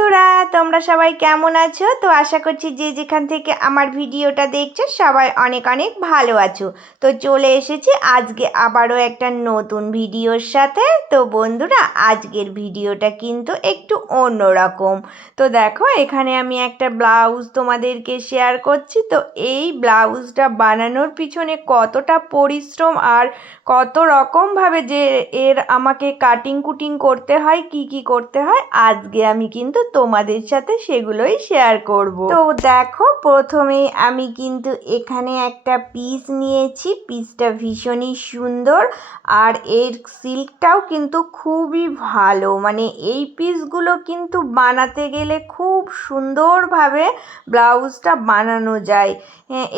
বন্ধুরা, তোমরা সবাই কেমন আছো? তো আশা করছি যে যেখান থেকে আমার ভিডিওটা দেখছো সবাই অনেক অনেক ভালো আছো। তো চলে এসেছি আজকে আবারও একটা নতুন ভিডিওর সাথে। তো বন্ধুরা, আজকের ভিডিওটা কিন্তু একটু অন্যরকম। তো দেখো, এখানে আমি একটা ব্লাউজ তোমাদেরকে শেয়ার করছি। তো এই ব্লাউজটা বানানোর পিছনে কতটা পরিশ্রম আর কত রকমভাবে যে আমাকে কাটিং কুটিং করতে হয়, কি কি করতে হয়, আজকে আমি কিন্তু তোমাদের সাথে সেগুলোই শেয়ার করব। তো দেখো, প্রথমেই আমি কিন্তু এখানে একটা পিস নিয়েছি। পিসটা ভীষণই সুন্দর আর এর সিল্কটাও কিন্তু খুবই ভালো। মানে এই পিসগুলো কিন্তু বানাতে গেলে খুব সুন্দরভাবে ব্লাউজটা বানানো যায়।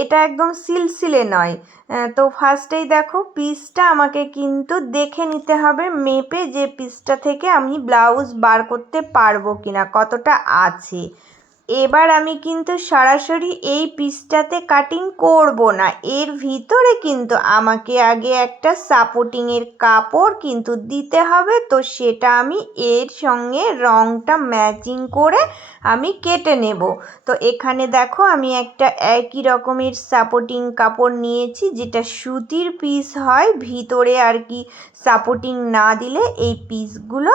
এটা একদম সিলসিলে নয়। তো ফার্স্টেই দেখো, পিসটা আমাকে কিন্তু দেখে নিতে হবে মেপে, যে পিসটা থেকে আমি ব্লাউজ বার করতে পারবো কিনা, কতটা আছে। এবার আমি কিন্তু সরাসরি এই পিসটাতে কাটিং করব না, এর ভিতরে কিন্তু আমাকে আগে একটা সাপোর্টিংয়ের কাপড় কিন্তু দিতে হবে। তো সেটা আমি এর সঙ্গে রংটা ম্যাচিং করে আমি কেটে নেব। তো এখানে দেখো, আমি একটা একই রকমের সাপোর্টিং কাপড় নিয়েছি, যেটা সুতির পিস হয়। ভিতরে আর কি সাপোর্টিং না দিলে এই পিসগুলো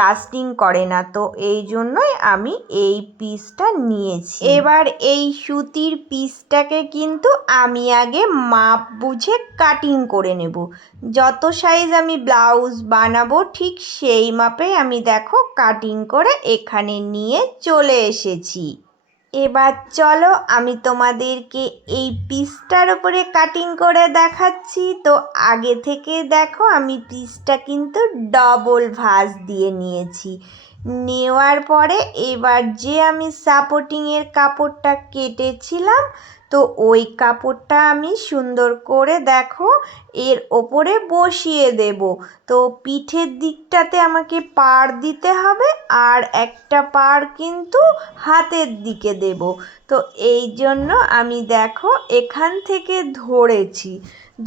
লাস্টিং করে না। তো এই জন্যই আমি এই পিসটা নিয়েছি। এবার এই সুতির পিসটাকে কিন্তু আমি আগে মাপ বুঝে কাটিং করে নেব। যত সাইজ আমি ব্লাউজ বানাবো ঠিক সেই মাপে আমি দেখো কাটিং করে এখানে নিয়ে চলে এসেছি। এবার চলো, আমি তোমাদেরকে এই পিসটার উপরে কাটিং করে দেখাচ্ছি। তো আগে থেকে দেখো, আমি পিসটা কিন্তু ডবল ভাঁজ দিয়ে নিয়েছি। নেওয়ার পরে এবার যে আমি সাপোর্টিংয়ের কাপড়টা কেটেছিলাম, তো ওই কাপড়টা আমি সুন্দর করে দেখো এর ওপরে বসিয়ে দেব। তো পিঠের দিকটাতে আমাকে পাড় দিতে হবে, আর একটা পাড় কিন্তু হাতের দিকে দেব। তো এই জন্য আমি দেখো এখান থেকে ধরেছি,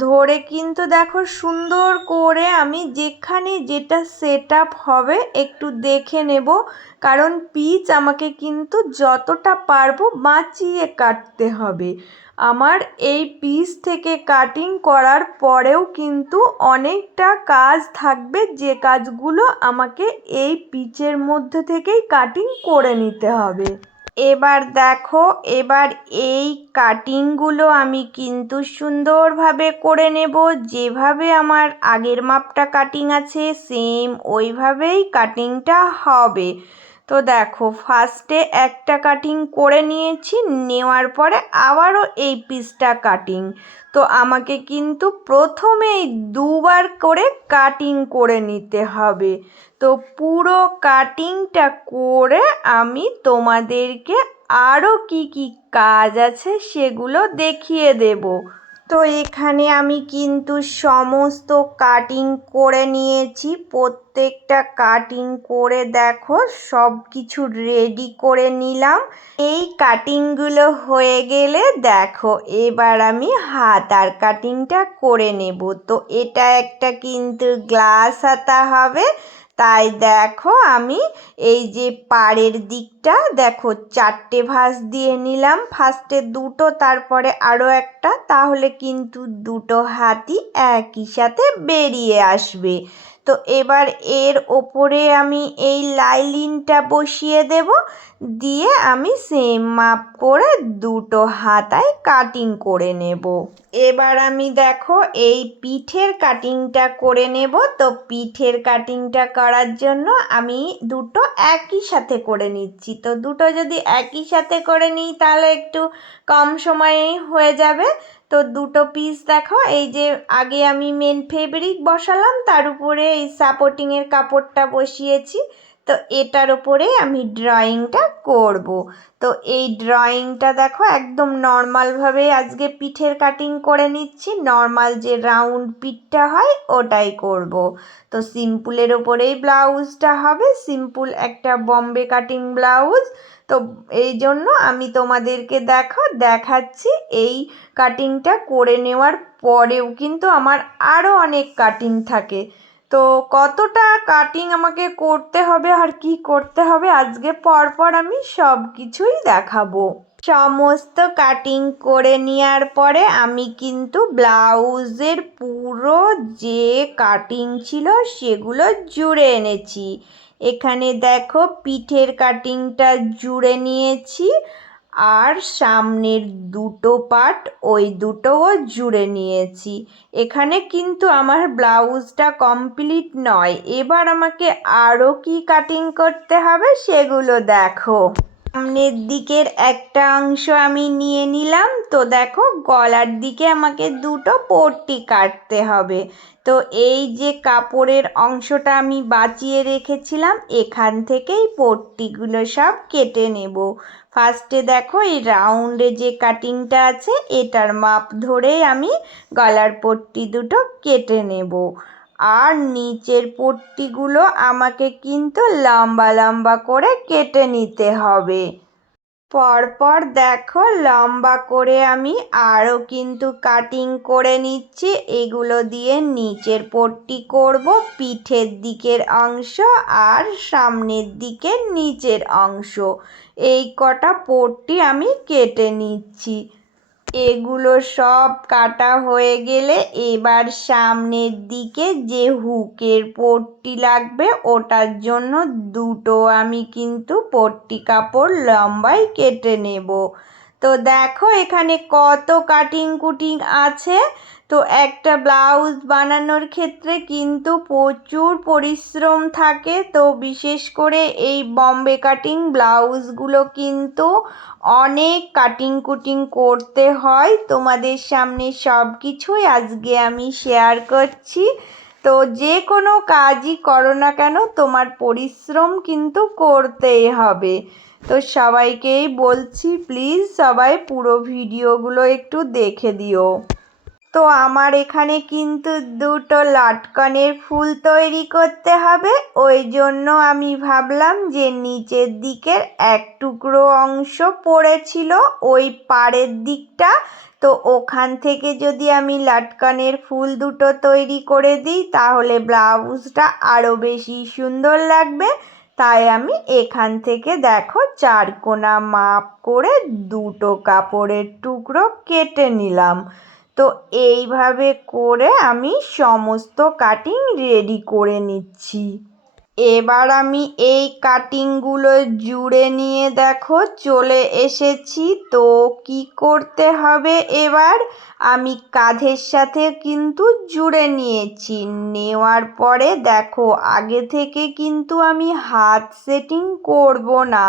ধরে কিন্তু দেখো সুন্দর করে আমি যেখানে যেটা সেট আপ হবে একটু দেখে নেব, কারণ পিচ আমাকে কিন্তু যতটা পারবো বাঁচিয়ে কাটতে হবে। আমার এই পিস থেকে কাটিং করার পরেও কিন্তু অনেকটা কাজ থাকবে, যে কাজগুলো আমাকে এই পিচের মধ্যে থেকেই কাটিং করে নিতে হবে। এবার দেখো, এবার এই কাটিংগুলো আমি কিন্তু সুন্দরভাবে করে নেব। যেভাবে আমার আগের মাপটা কাটিং আছে সেম ওইভাবেই কাটিংটা হবে। তো দেখো, ফার্স্টে একটা কাটিং করে নিয়েছি, নেওয়ার পরে আবারও এই পিসটা কাটিং। তো আমাকে কিন্তু প্রথমেই দুবার করে কাটিং করে নিতে হবে। তো পুরো কাটিংটা করে আমি তোমাদেরকে আরও কি কি কাজ আছে সেগুলো দেখিয়ে দেব। তো এখানে আমি কিন্তু সমস্ত কাটিং করে নিয়েছি। প্রত্যেকটা কাটিং করে দেখো সব কিছু রেডি করে নিলাম। এই কাটিংগুলো হয়ে গেলে দেখো, এবার আমি হাতার কাটিংটা করে নেব। তো এটা একটা কিন্তু গ্লাস হাতা হবে। তাই দেখো, আমি এই যে পাড়ের দিকটা দেখো 4টে ভাঁজ দিয়ে নিলাম। ফার্স্টে 2টো, তারপরে আরও একটা, তাহলে কিন্তু 2টো হাতই একই সাথে বেরিয়ে আসবে। তো এবার এর ওপরে আমি এই লাইলিনটা বসিয়ে দেব, দিয়ে আমি সেম মাপ করে 2টো হাতায় কাটিং করে নেব। এবার আমি দেখো এই পিঠের কাটিংটা করে নেব। তো পিঠের কাটিংটা করার জন্য আমি 2টো একই সাথে করে নিচ্ছি। তো 2টো যদি একই সাথে করে নিই তাহলে একটু কম সময়েই হয়ে যাবে। তো 2টো পিস দেখো, এই যে আগে আমি মেন ফেব্রিক বসালাম, তার উপরে এই সাপোর্টিংয়ের কাপড়টা বসিয়েছি। তো এটার উপরে আমি ড্রয়িংটা করব। তো এই ড্রয়িংটা দেখো একদম নর্মালভাবে আজকে পিঠের কাটিং করে নিচ্ছি। নর্মাল যে রাউন্ড পিঠটা হয় ওটাই করব। তো সিম্পলের ওপরেই ব্লাউজটা হবে, সিম্পল একটা বম্বে কাটিং ব্লাউজ। তো এই জন্য আমি তোমাদেরকে দেখাচ্ছি এই কাটিংটা করে নেওয়ার পরেও কিন্তু আমার আরও অনেক কাটিং থাকে। তো কতটা কাটিং আমাকে করতে হবে আর কি করতে হবে আজকে পরপর আমি সব কিছুই দেখাবো। সমস্ত কাটিং করে নেওয়ার পরে আমি কিন্তু ব্লাউজের পুরো যে কাটিং ছিল সেগুলো জুড়ে এনেছি। এখানে দেখো পিঠের কাটিংটা জুড়ে নিয়েছি, আর সামনের দুটো পার্ট ওই দুটোও জুড়ে নিয়েছি। এখানে কিন্তু আমার ব্লাউজটা কমপ্লিট নয়, এবার আমাকে আরও কি কাটিং করতে হবে সেগুলো দেখো। সামনের দিকের একটা অংশ আমি নিয়ে নিলাম। তো দেখো গলার দিকে আমাকে দুটো পট্টি কাটতে হবে। তো এই যে কাপড়ের অংশটা আমি বাঁচিয়ে রেখেছিলাম, এখান থেকেই পট্টিগুলো সব কেটে নেব। ফার্স্টে দেখো এই রাউন্ডে যে কাটিংটা আছে এটার মাপ ধরেই আমি গলার পট্টি দুটো কেটে নেব। আর নিচের পট্টিগুলো আমাকে কিন্তু লম্বা লম্বা করে কেটে নিতে হবে। পরপর দেখো লম্বা করে আমি আরও কিন্তু কাটিং করে নিচ্ছি। এগুলো দিয়ে নিচের পট্টি করব, পিঠের দিকের অংশ আর সামনের দিকের নিচের অংশ, এই কটা পট্টি আমি কেটে নিচ্ছি। এগুলো সব কাটা হয়ে গেলে এবার সামনের দিকে যে হুকের পট্টি লাগবে ওটার জন্য দুটো আমি কিন্তু পট্টি কাপড় লম্বাই কেটে নেব। তো দেখো এখানে কত কাটিং কুটিং আছে। তো একটা ব্লাউজ বানানোর ক্ষেত্রে কিন্তু প্রচুর পরিশ্রম থাকে। তো বিশেষ করে এই বম্বে কাটিং ব্লাউজগুলো কিন্তু অনেক কাটিং কুটিং করতে হয়। তোমাদের সামনে সব কিছুই আজকে আমি শেয়ার করছি। তো যে কোনো কাজই করো না কেন তোমার পরিশ্রম কিন্তু করতেই হবে। তো সবাইকেই বলছি প্লিজ সবাই পুরো ভিডিওগুলো একটু দেখে দিও। তো আমার এখানে কিন্তু দুটো লটকনের ফুল তৈরি করতে হবে। ওই জন্য আমি ভাবলাম যে নিচের দিকের এক টুকরো অংশ পড়েছিল ওই পাড়ের দিকটা, তো ওখান থেকে যদি আমি লটকনের ফুল দুটো তৈরি করে দিই তাহলে ব্লাউজটা আরও বেশি সুন্দর লাগবে। তাই আমি এখান থেকে দেখো চারকোনা মাপ করে দুটো কাপড়ের টুকরো কেটে নিলাম। তো এইভাবে করে আমি সমস্ত কাটিং রেডি করে নিচ্ছি। এবার আমি এই কাটিংগুলো জুড়ে নিয়ে দেখো চলে এসেছি। তো কি করতে হবে, এবার আমি কাঁধের সাথে কিন্তু জুড়ে নিয়েছি। নেওয়ার পরে দেখো আগে থেকে কিন্তু আমি হাত সেটিং করব না,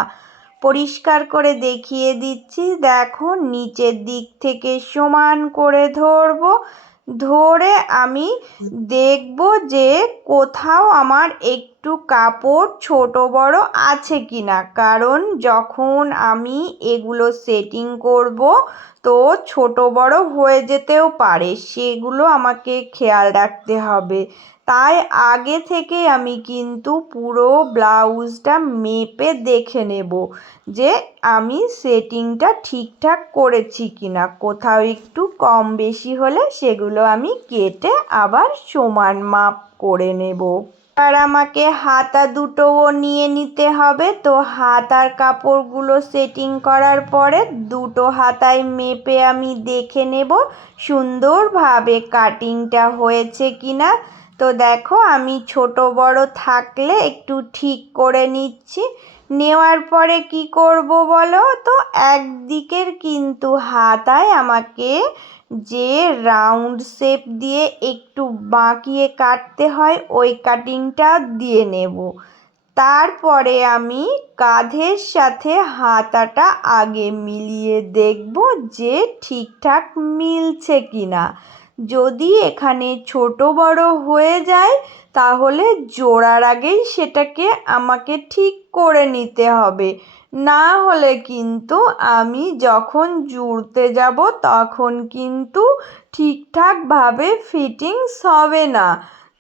পরিষ্কার করে দেখিয়ে দিচ্ছি। দেখো নিচের দিক থেকে সমান করে ধরবো, ধরে আমি দেখব যে কোথাও আমার একটু কাপড় ছোট বড় আছে কিনা, কারণ যখন আমি এগুলো সেটিং করব তো ছোট বড় হয়ে যেতেও পারে, সেগুলো আমাকে খেয়াল রাখতে হবে। তাই আগে থেকে আমি কিন্তু পুরো ব্লাউজটা মেপে দেখে নেব যে আমি সেটিংটা ঠিকঠাক করেছি কিনা। কোথাও একটু কম বেশি হলে সেগুলো আমি কেটে আবার সমান মাপ করে নেব। আর আমাকে হাতা দুটোও নিয়ে নিতে হবে। তো হাতার কাপড়গুলো সেটিং করার পরে দুটো হাতায় মেপে আমি দেখে নেব সুন্দরভাবে কাটিংটা হয়েছে কিনা। তো দেখো আমি ছোট বড় থাকলে একটু ঠিক করে নিচ্ছি। নেওয়ার পরে কি করব বলো তো, একদিকের কিন্তু হাতায় আমাকে যে রাউন্ড শেপ দিয়ে একটু বাঁকিয়ে কাটতে হয় ওই কাটিংটা দিয়ে নেব। তারপরে আমি কাঁধের সাথে হাতাটা আগে মিলিয়ে দেখব যে ঠিকঠাক মিলছে কিনা। যদি এখানে ছোট বড় হয়ে যায় তাহলে জোড়ার আগেই সেটাকে আমাকে ঠিক করে নিতে হবে, না হলে কিন্তু আমি যখন জুড়তে যাব তখন কিন্তু ঠিকঠাকভাবে ফিটিংস হবে না।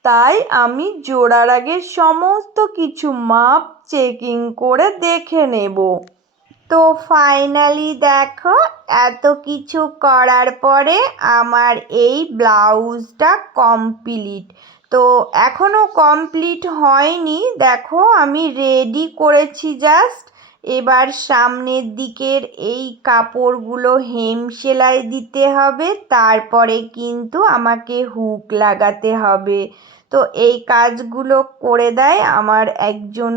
তাই আমি জোড়ার আগে সমস্ত কিছু মাপ চেকিং করে দেখে নেব। তো ফাইনালি দেখো এত কিছু করার পরে আমার এই ব্লাউজটা কমপ্লিট। তো এখনও কমপ্লিট হয়নি, দেখো আমি রেডি করেছি জাস্ট। এবার সামনের দিকের এই কাপড়গুলো হেম সেলাই দিতে হবে, তারপরে কিন্তু আমাকে হুক লাগাতে হবে। তো এই কাজগুলো করে দেয় আমার একজন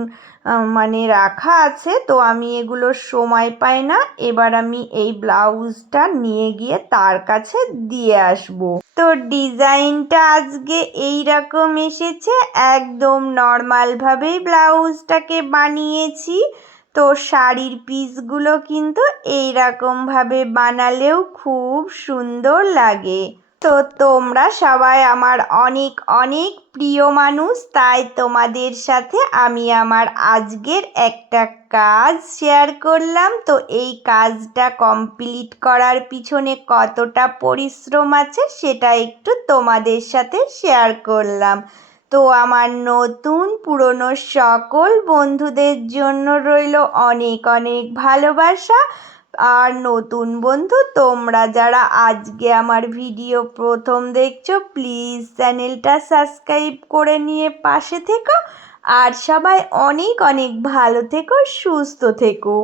মানে রাখা আছে, তো আমি এগুলো সময় পাই না। এবার আমি এই ব্লাউজটা নিয়ে গিয়ে তার কাছে দিয়ে আসব। তো ডিজাইনটা আজকে এই রকম এসেছে, একদম নর্মালভাবেই ব্লাউজটাকে বানিয়েছি। তো শাড়ির পিসগুলো কিন্তু এই রকমভাবে বানালেও খুব সুন্দর লাগে। তো তোমরা সবাই আমার অনেক অনেক প্রিয় মানুষ, তাই তোমাদের সাথে আমি আমার আজকের একটা কাজ শেয়ার করলাম। তো এই কাজটা কমপ্লিট করার পিছনে কতটা পরিশ্রম আছে সেটা একটু তোমাদের সাথে শেয়ার করলাম। তো আমার নতুন পুরনো সকল বন্ধুদের জন্য রইল অনেক অনেক ভালোবাসা। আর নতুন বন্ধু তোমরা যারা আজকে আমার ভিডিও প্রথম দেখছো, প্লিজ চ্যানেলটা সাবস্ক্রাইব করে নিয়ে পাশে থেকো। আর সবাই অনেক অনেক ভালো থেকো, সুস্থ থেকো।